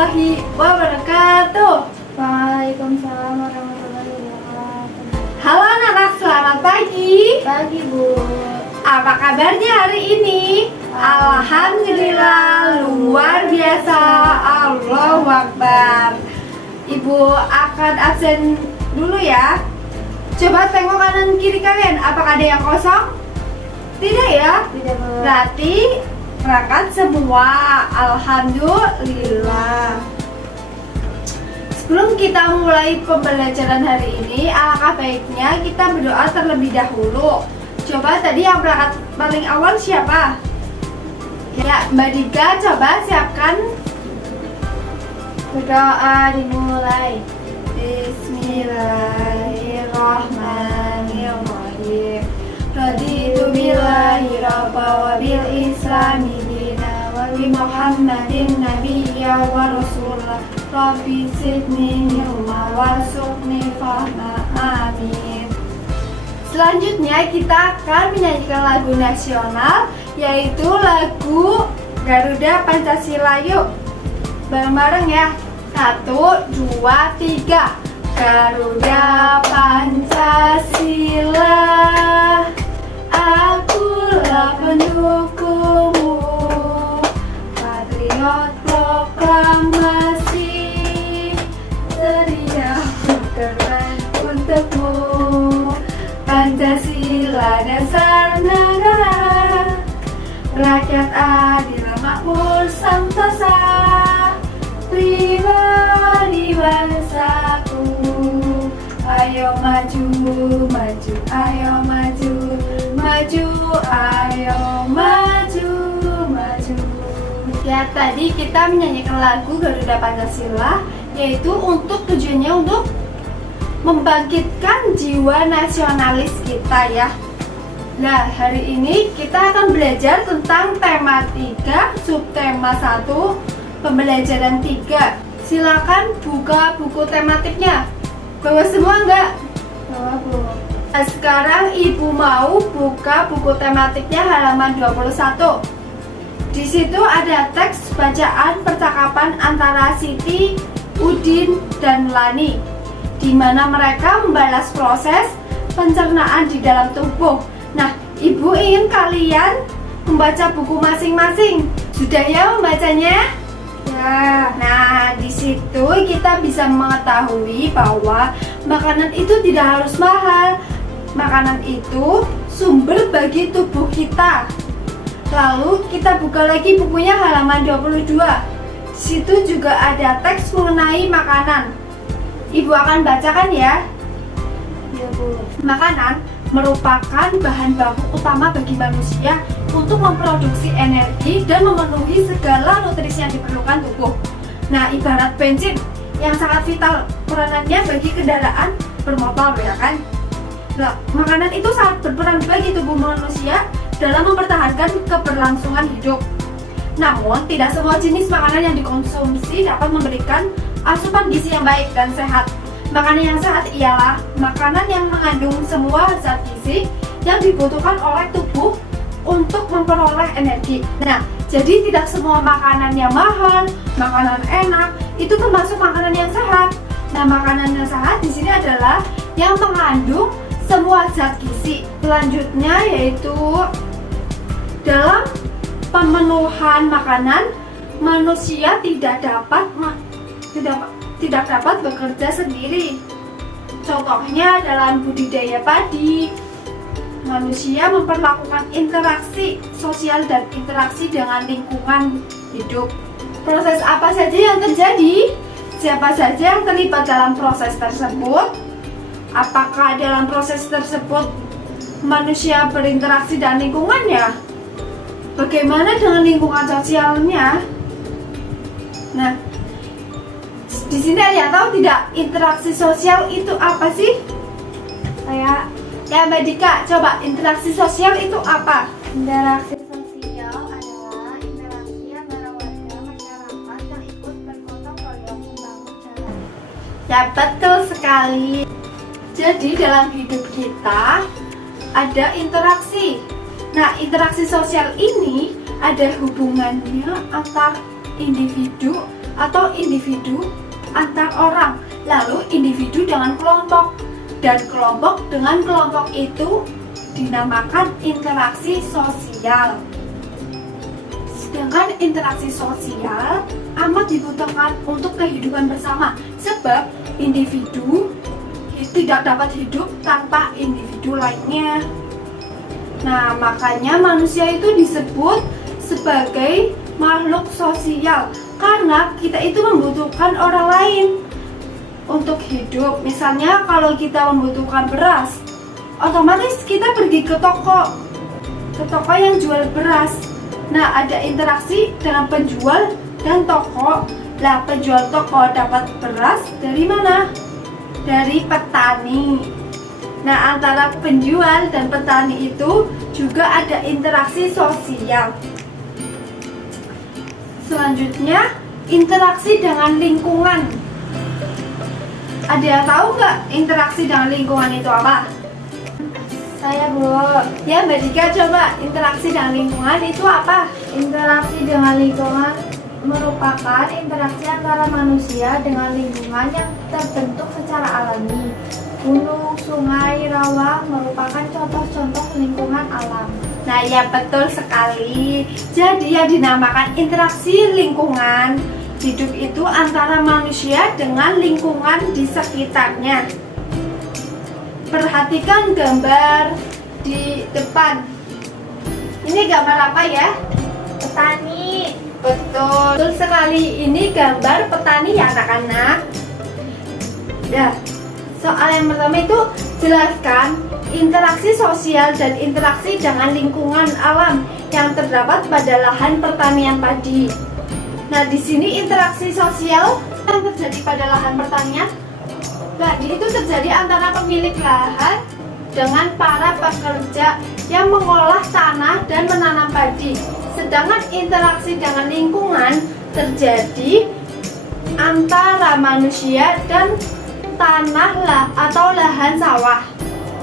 warahmatullahi wabarakatuh. Waalaikumsalam warahmatullahi wabarakatuh. Halo anak-anak, selamat pagi. Pagi Bu. Apa kabarnya hari ini? Alhamdulillah, luar biasa. Allahu Akbar. Ibu akan absen dulu ya. Coba tengok kanan kiri kalian, apakah ada yang kosong? Tidak ya? Tidak Bu. Berarti berangkat semua. Alhamdulillah. Sebelum kita mulai pembelajaran hari ini, alangkah baiknya kita berdoa terlebih dahulu. Coba tadi yang berangkat paling awal siapa? Ya, Mbak Dika, coba siapkan. Berdoa dimulai. Bismillahirrahmanirrahim. Raditu billahi rabba wa bil islami dina wa bi Muhammadin nabiyya wa rasulah. Rabbi zidni ilma warzuqni fahma. Amin. Selanjutnya kita akan menyanyikan lagu nasional, yaitu lagu Garuda Pancasila. Yuk bareng-bareng ya. 1, 2, 3. Garuda Pancasila, akulah pendukungmu, patriot proklamasi, sedia bergerak untukmu. Pancasila dasar negara, rakyat adil makmur sentosa, pribadi bangsaku. Ayo maju, maju, ayo maju, maju, ayo maju, maju. Ya, tadi kita menyanyikan lagu Garuda Pancasila, yaitu untuk tujuannya untuk membangkitkan jiwa nasionalis kita ya. Nah, hari ini kita akan belajar tentang tema 3, subtema 1, pembelajaran 3. Silakan buka buku tematiknya. Bawa semua enggak? Bawa Bu. Nah, sekarang Ibu mau buka buku tematiknya halaman 21. Di situ ada teks bacaan percakapan antara Siti, Udin, dan Lani, di mana mereka membalas proses pencernaan di dalam tubuh. Nah, Ibu ingin kalian membaca buku masing-masing. Sudah ya membacanya? Ya. Nah, di situ kita bisa mengetahui bahwa makanan itu tidak harus mahal. Makanan itu sumber bagi tubuh kita. Lalu kita buka lagi bukunya halaman 22. Di situ juga ada teks mengenai makanan. Ibu akan bacakan ya. Ya Bu. Makanan merupakan bahan baku utama bagi manusia untuk memproduksi energi dan memenuhi segala nutrisi yang diperlukan tubuh. Nah, ibarat bensin yang sangat vital peranannya bagi kendaraan bermotor ya kan. Nah, makanan itu sangat berperan bagi tubuh manusia dalam mempertahankan keberlangsungan hidup. Namun, tidak semua jenis makanan yang dikonsumsi dapat memberikan asupan gizi yang baik dan sehat. Makanan yang sehat ialah makanan yang mengandung semua zat gizi yang dibutuhkan oleh tubuh untuk memperoleh energi. Nah, jadi tidak semua makanan yang mahal, makanan enak, itu termasuk makanan yang sehat. Nah, makanan yang sehat di sini adalah yang mengandung semua zat gizi. Selanjutnya yaitu dalam pemenuhan makanan, manusia tidak dapat bekerja sendiri. Contohnya dalam budidaya padi, manusia memperlakukan interaksi sosial dan interaksi dengan lingkungan hidup. Proses apa saja yang terjadi? Siapa saja yang terlibat dalam proses tersebut? Apakah dalam proses tersebut manusia berinteraksi dengan lingkungannya? Bagaimana dengan lingkungan sosialnya? Nah, di sini ada yang tahu tidak interaksi sosial itu apa sih? Saya Ya Mbak Dika, coba interaksi sosial itu apa? interaksi sosial adalah interaksi antara warga masyarakat yang ikut bergotong royong membangun jalan. Ya betul sekali. Jadi dalam hidup kita ada interaksi. Nah, interaksi sosial ini ada hubungannya antar individu atau individu antar orang, lalu individu dengan kelompok, dan kelompok dengan kelompok itu dinamakan interaksi sosial. Sedangkan interaksi sosial amat dibutuhkan untuk kehidupan bersama, sebab individu tidak dapat hidup tanpa individu lainnya. Nah, makanya manusia itu disebut sebagai makhluk sosial karena kita itu membutuhkan orang lain untuk hidup. Misalnya kalau kita membutuhkan beras, otomatis kita pergi ke toko yang jual beras. Nah, ada interaksi dengan penjual dan toko. Nah, penjual toko dapat beras dari mana? Dari petani. Nah, antara penjual dan petani itu juga ada interaksi sosial. Selanjutnya, interaksi dengan lingkungan. Ada yang tahu nggak interaksi dengan lingkungan itu apa? Saya Bu. Ya, Mbak Dika, coba interaksi dengan lingkungan itu apa? Interaksi dengan lingkungan merupakan interaksi antara manusia dengan lingkungan yang terbentuk secara alami. Gunung, sungai, rawa merupakan contoh-contoh lingkungan alam. Nah, ya betul sekali. Jadi yang dinamakan interaksi lingkungan hidup itu antara manusia dengan lingkungan di sekitarnya. Perhatikan gambar di depan. Ini gambar apa ya? Petani. Betul sekali. Ini gambar petani ya anak-anak. Nah, soal yang pertama itu jelaskan interaksi sosial dan interaksi dengan lingkungan alam yang terdapat pada lahan pertanian padi. Nah, di sini interaksi sosial yang terjadi pada lahan pertanian, itu terjadi antara pemilik lahan dengan para pekerja yang mengolah tanah dan menanam padi. Sedangkan interaksi dengan lingkungan terjadi antara manusia dan tanah atau lahan sawah.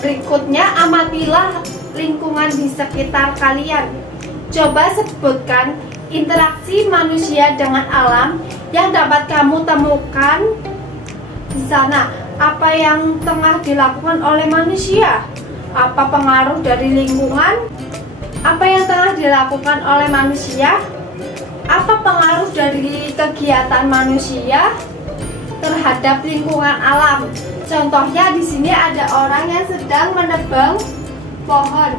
Berikutnya, amatilah lingkungan di sekitar kalian. Coba sebutkan interaksi manusia dengan alam yang dapat kamu temukan di sana. Apa yang tengah dilakukan oleh manusia? Apa pengaruh dari lingkungan? Apa yang tengah dilakukan oleh manusia? Apa pengaruh dari kegiatan manusia terhadap lingkungan alam? Contohnya di sini ada orang yang sedang menebang pohon.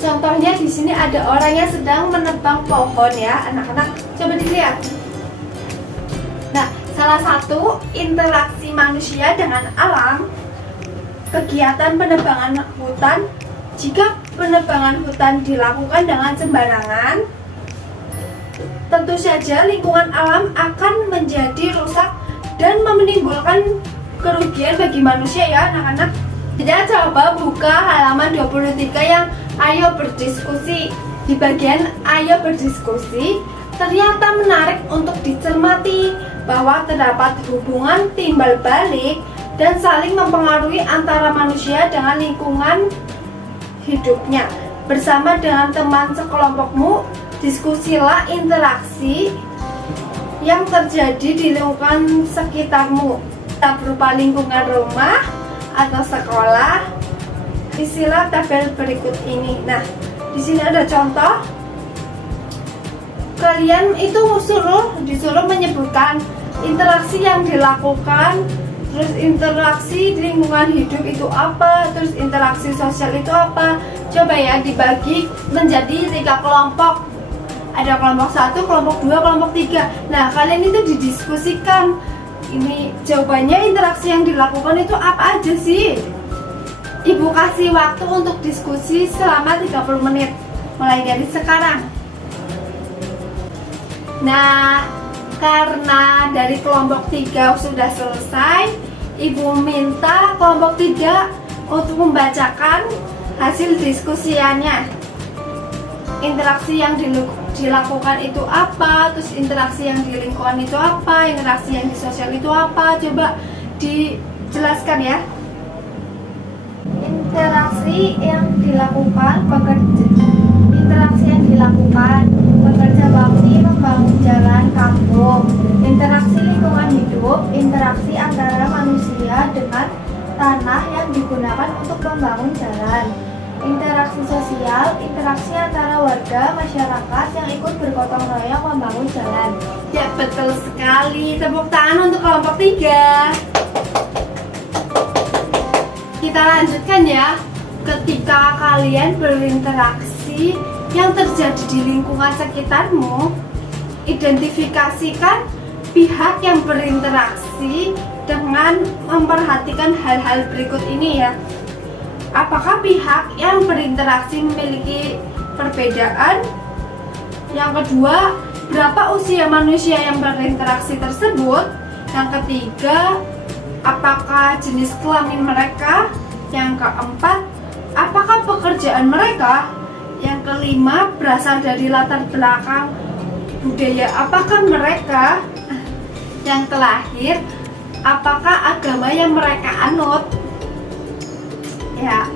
Contohnya di sini ada orang yang sedang menebang pohon ya, anak-anak. Coba dilihat. Nah, salah satu interaksi manusia dengan alam, kegiatan penebangan hutan. Jika penebangan hutan dilakukan dengan sembarangan, tentu saja lingkungan alam akan menjadi rusak dan menimbulkan kerugian bagi manusia ya anak-anak. Jadi coba buka halaman 23 yang ayo berdiskusi. Di bagian ayo berdiskusi ternyata menarik untuk dicermati bahwa terdapat hubungan timbal balik dan saling mempengaruhi antara manusia dengan lingkungan hidupnya. Bersama dengan teman sekelompokmu, diskusilah interaksi yang terjadi di lingkungan sekitarmu, tak berupa lingkungan rumah atau sekolah. Isilah tabel berikut ini. Nah, di sini ada contoh. Kalian itu disuruh menyebutkan interaksi yang dilakukan, terus interaksi di lingkungan hidup itu apa, terus interaksi sosial itu apa. Coba ya dibagi menjadi 3 kelompok. Ada kelompok 1, kelompok 2, kelompok 3. Nah, kalian itu didiskusikan. Ini jawabannya interaksi yang dilakukan itu apa aja sih? Ibu kasih waktu untuk diskusi selama 30 menit mulai dari sekarang. Nah, karena dari kelompok 3 sudah selesai, Ibu minta kelompok 3 untuk membacakan hasil diskusiannya. Interaksi yang dilakukan itu apa, terus interaksi yang di lingkungan itu apa, interaksi yang di sosial itu apa. Coba dijelaskan ya. Interaksi yang dilakukan pekerja interaksi yang dilakukan. Pekerja bakti membangun jalan kampung. Interaksi lingkungan hidup, interaksi antara manusia dengan tanah yang digunakan untuk membangun jalan. Interaksi sosial, interaksi antara warga masyarakat yang ikut bergotong royong membangun jalan. Ya, betul sekali. Tepuk tangan untuk kelompok 3. Kita lanjutkan ya. Ketika kalian berinteraksi yang terjadi di lingkungan sekitarmu, identifikasikan pihak yang berinteraksi dengan memperhatikan hal-hal berikut ini ya. Apakah pihak yang berinteraksi memiliki perbedaan? Yang kedua, berapa usia manusia yang berinteraksi tersebut? Yang ketiga, apakah jenis kelamin mereka? Yang keempat, apakah pekerjaan mereka? Yang kelima, berasal dari latar belakang budaya apakah mereka? Yang terakhir, apakah agama yang mereka anut? Ya.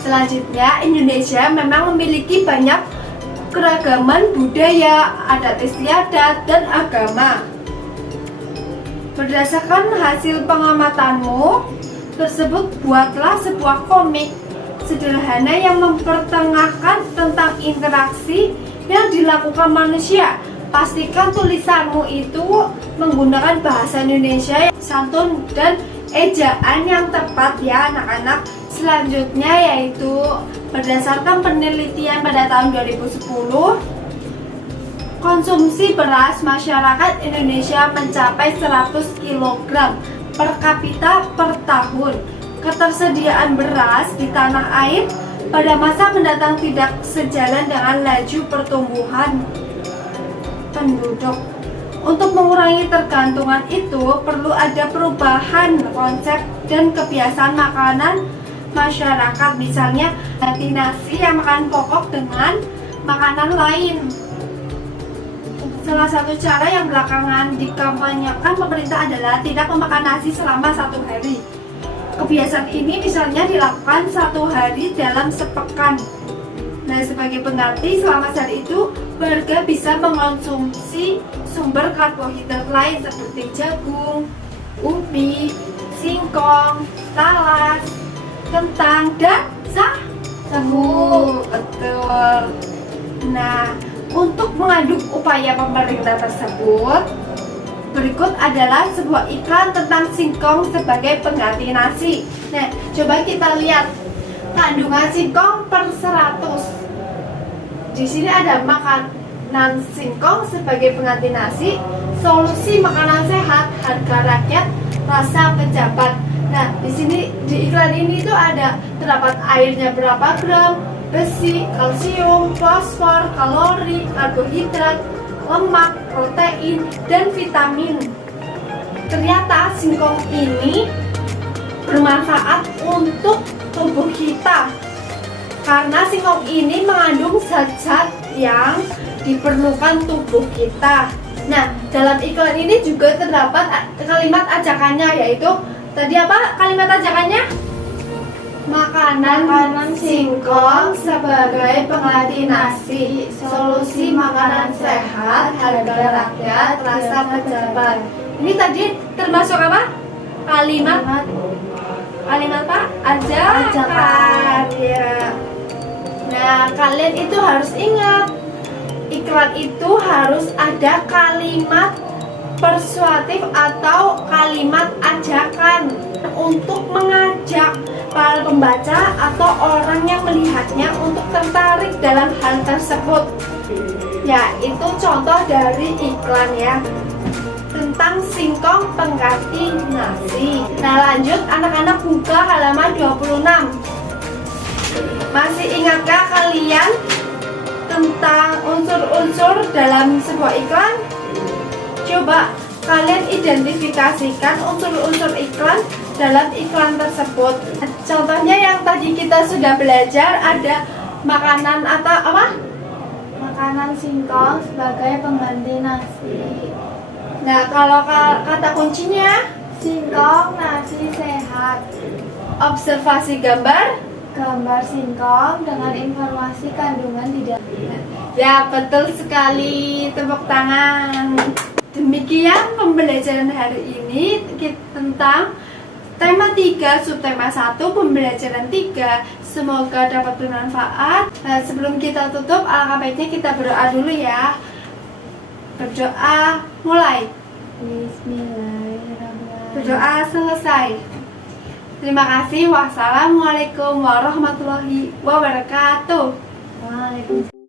Selanjutnya, Indonesia memang memiliki banyak keragaman budaya, adat istiadat, dan agama. Berdasarkan hasil pengamatanmu tersebut, buatlah sebuah komik sederhana yang mempertengahkan tentang interaksi yang dilakukan manusia. Pastikan tulisanmu itu menggunakan bahasa Indonesia yang santun dan ejaan yang tepat ya anak-anak. Selanjutnya yaitu berdasarkan penelitian pada tahun 2010, konsumsi beras masyarakat Indonesia mencapai 100 kg per kapita per tahun. Ketersediaan beras di tanah air pada masa mendatang tidak sejalan dengan laju pertumbuhan penduduk. Untuk mengurangi tergantungan itu, perlu ada perubahan konsep dan kebiasaan makanan masyarakat. Misalnya, ganti nasi yang makan pokok dengan makanan lain. Salah satu cara yang belakangan dikampanyekan pemerintah adalah tidak memakan nasi selama 1 hari. Kebiasaan ini misalnya dilakukan 1 hari dalam sepekan. Nah, sebagai pengganti selama sehari itu, warga bisa mengonsumsi sumber karbohidrat lain seperti jagung, ubi, singkong, talas, kentang, dan sagu. Betul. Nah, untuk mengaduk upaya pemerintah tersebut, berikut adalah sebuah iklan tentang singkong sebagai pengganti nasi. Nah, coba kita lihat kandungan singkong per 100. Di sini ada makanan singkong sebagai pengganti nasi, solusi makanan sehat, harga rakyat, rasa pejabat. Nah, di sini di iklan ini itu ada terdapat airnya berapa gram, besi, kalsium, fosfor, kalori, karbohidrat, lemak, protein, dan vitamin. Ternyata singkong ini bermanfaat untuk tubuh kita karena singkong ini mengandung zat-zat yang diperlukan tubuh kita. Nah, dalam iklan ini juga terdapat kalimat ajakannya, yaitu tadi apa kalimat ajakannya? Makanan singkong sebagai pengganti nasi, solusi makanan sehat, harga rakyat, rasa pejabat. Ini tadi termasuk apa? Kalimat Pak? Ajakan. Ya. Nah, kalian itu harus ingat, iklan itu harus ada kalimat persuasif atau kalimat ajakan untuk mengajak para pembaca atau orang yang melihatnya untuk tertarik dalam hal tersebut. Ya, itu contoh dari iklan ya, tentang singkong pengganti nasi. Nah, lanjut anak-anak, buka halaman 26. Masih ingatkah kalian tentang unsur-unsur dalam sebuah iklan? Coba kalian identifikasikan unsur-unsur iklan dalam iklan tersebut. Contohnya yang tadi kita sudah belajar, ada makanan atau apa? Makanan singkong sebagai pengganti nasi. Nah, kalau kata kuncinya Singkong nasi sehat. observasi gambar. gambar singkong dengan informasi kandungan di dalamnya. Ya, betul sekali. Tepuk tangan. Demikian pembelajaran hari ini tentang tema 3, subtema 1, pembelajaran 3. Semoga dapat bermanfaat. Nah, sebelum kita tutup, alangkah baiknya kita berdoa dulu ya. Berdoa mulai. Bismillahirrahmanirrahim. Berdoa selesai. Terima kasih. Wassalamualaikum warahmatullahi wabarakatuh. Waalaikumsalam.